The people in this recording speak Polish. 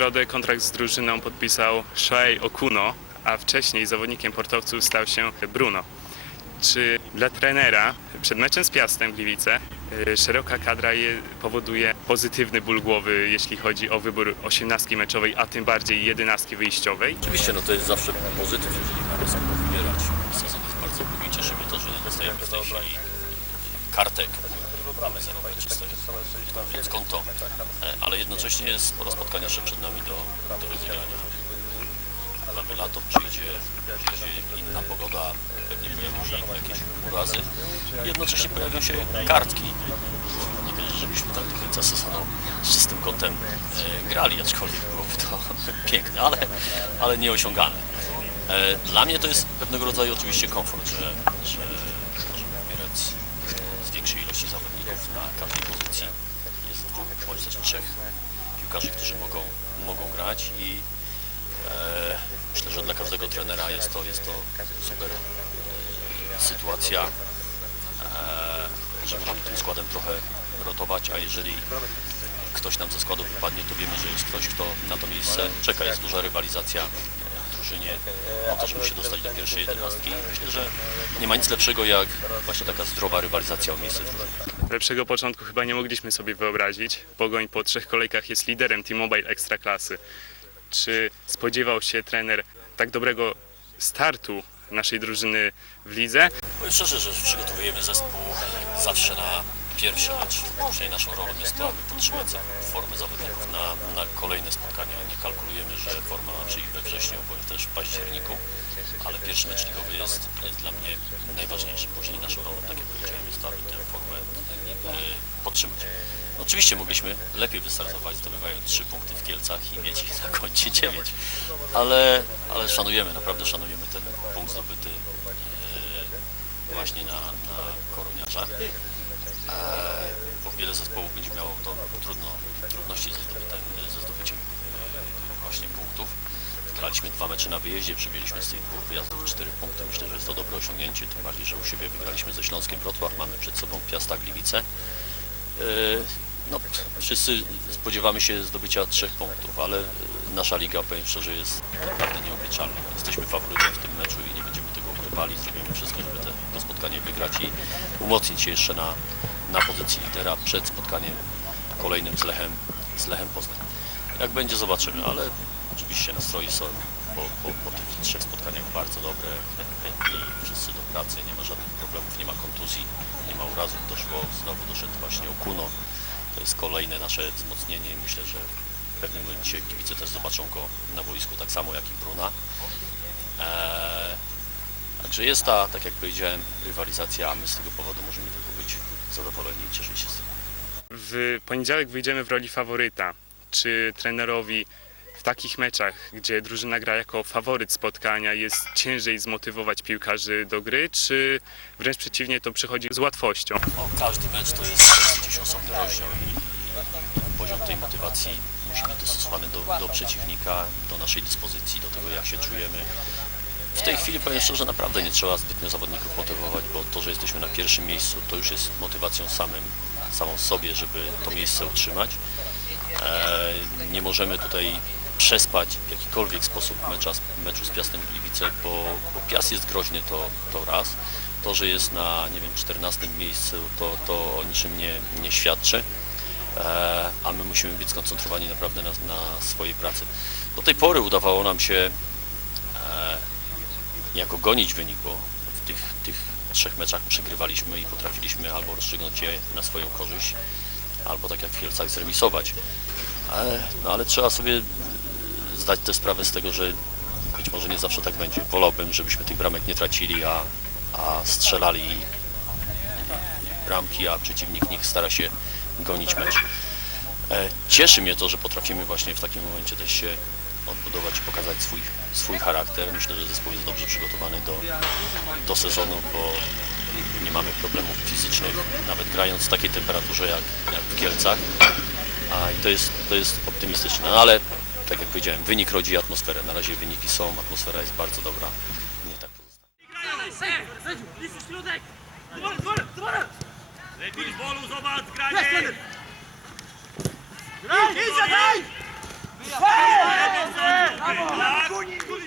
środę kontrakt z drużyną podpisał Shohei Okuno, a wcześniej zawodnikiem portowców stał się Bruno. Czy dla trenera przed meczem z Piastem Gliwice y, szeroka kadra je, powoduje pozytywny ból głowy, jeśli chodzi o wybór osiemnastki meczowej, a tym bardziej jedenastki wyjściowej? Oczywiście no to jest zawsze pozytyw, jeżeli mamy kogo wybierać. Sezon jest bardzo długi, cieszy mnie to, że dostajemy tej chwili kartek. Mamy zero czyste, więc konto, E, ale jednocześnie jest sporo spotkań jeszcze przed nami do, do rozegrania. Mamy lato, przyjdzie, przyjdzie inna pogoda, pewnie pojawią się jakieś urazy. Jednocześnie pojawią się kartki. Nie wierzę, żebyśmy tak do końca sezonu z czystym kątem e, grali, aczkolwiek byłoby to piękne, ale, ale nieosiągalne. E, Dla mnie to jest pewnego rodzaju oczywiście komfort, że, że możemy wybierać z większej ilości zawodników na każdej pozycji. Jest dwóch bądź trzech piłkarzy, którzy mogą, mogą grać i e, myślę, że dla każdego trenera jest to, jest to super e, sytuacja, e, że możemy tym składem trochę rotować, a jeżeli ktoś nam ze składu wypadnie, to wiemy, że jest ktoś, kto na to miejsce czeka. Jest duża rywalizacja drużynie o to, żeby się dostać do pierwszej jedenastki. Myślę, że nie ma nic lepszego jak właśnie taka zdrowa rywalizacja o miejsce w drużynie. Lepszego początku chyba nie mogliśmy sobie wyobrazić. Pogoń po trzech kolejkach jest liderem T-Mobile Ekstraklasy. Czy spodziewał się trener tak dobrego startu naszej drużyny w lidze? Powiem szczerze, że przygotowujemy zespół zawsze na pierwszy mecz. Przynajmniej naszą rolą jest to, aby podtrzymać formę zawodników na, na kolejne spotkania. Nie kalkulujemy, że forma ma przyjść we wrześniu bądź też w październiku, ale pierwszy mecz ligowy jest, jest dla mnie najważniejszy. Później naszą rolą, tak jak powiedziałem, jest to, aby tę formę e, podtrzymać. Oczywiście mogliśmy lepiej wystartować, zdobywając trzy punkty w Kielcach i mieć ich na koncie dziewięć, ale, ale szanujemy, naprawdę szanujemy ten punkt zdobyty e, właśnie na, na Koroniarza. E, bo wiele zespołów będzie miało to trudno, trudności ze, zdobytem, ze zdobyciem e, właśnie punktów. Graliśmy dwa mecze na wyjeździe, przywieźliśmy z tych dwóch wyjazdów cztery punkty. Myślę, że jest to dobre osiągnięcie, tym bardziej, że u siebie wygraliśmy ze Śląskiem Wrocław, mamy przed sobą Piasta Gliwice. E, No, wszyscy spodziewamy się zdobycia trzech punktów, ale nasza liga, powiem szczerze, jest naprawdę nieobliczalna. Jesteśmy faworytem w tym meczu i nie będziemy tego ukrywali. Zrobimy wszystko, żeby te, to spotkanie wygrać i umocnić się jeszcze na, na pozycji lidera przed spotkaniem kolejnym z Lechem, z Lechem Poznań. Jak będzie, zobaczymy, ale oczywiście nastroje są po, po, po tych trzech spotkaniach bardzo dobre. Chętni wszyscy do pracy, nie ma żadnych problemów, nie ma kontuzji, nie ma urazów. Doszło, znowu doszedł właśnie Okuno. To jest kolejne nasze wzmocnienie. Myślę, że w pewnym momencie kibice też zobaczą go na boisku, tak samo jak i Bruna. Eee, także jest ta, tak jak powiedziałem, rywalizacja, a my z tego powodu możemy tylko być zadowoleni i cieszyć się z tego. W poniedziałek wyjdziemy w roli faworyta. Czy trenerowi w takich meczach, gdzie drużyna gra jako faworyt spotkania, jest ciężej zmotywować piłkarzy do gry, czy wręcz przeciwnie, to przychodzi z łatwością? No, każdy mecz to jest, to jest gdzieś osobny rozdział i, i poziom tej motywacji musi być dostosowany do, do przeciwnika, do naszej dyspozycji, do tego jak się czujemy. W tej chwili powiem szczerze, naprawdę nie trzeba zbytnio zawodników motywować, bo to, że jesteśmy na pierwszym miejscu, to już jest motywacją samym, samą sobie, żeby to miejsce utrzymać. E, nie możemy tutaj przespać w jakikolwiek sposób mecza, meczu z Piastem Gliwice, bo, bo Piast jest groźny to, to raz. To, że jest na nie wiem, 14 miejscu, to, to o niczym nie, nie świadczy. E, a my musimy być skoncentrowani naprawdę na, na swojej pracy. Do tej pory udawało nam się e, niejako gonić wynik, bo w tych, tych trzech meczach przegrywaliśmy i potrafiliśmy albo rozstrzygnąć je na swoją korzyść, albo tak jak w Kielcach zremisować. Ale, no ale trzeba sobie zdać tę sprawę z tego, że być może nie zawsze tak będzie. Wolałbym, żebyśmy tych bramek nie tracili, a, a strzelali bramki, a przeciwnik niech stara się gonić mecz. E, Cieszy mnie to, że potrafimy właśnie w takim momencie też się odbudować i pokazać swój, swój charakter. Myślę, że zespół jest dobrze przygotowany do, do sezonu, bo nie mamy problemów fizycznych, nawet grając w takiej temperaturze jak, jak w Kielcach. A, I to jest, to jest optymistyczne, no, ale tak jak powiedziałem, wynik rodzi atmosferę. Na razie wyniki są, atmosfera jest bardzo dobra. Nie tak pozostanie. Lepiej z bolu, zobacz, granie! Idź, Come on,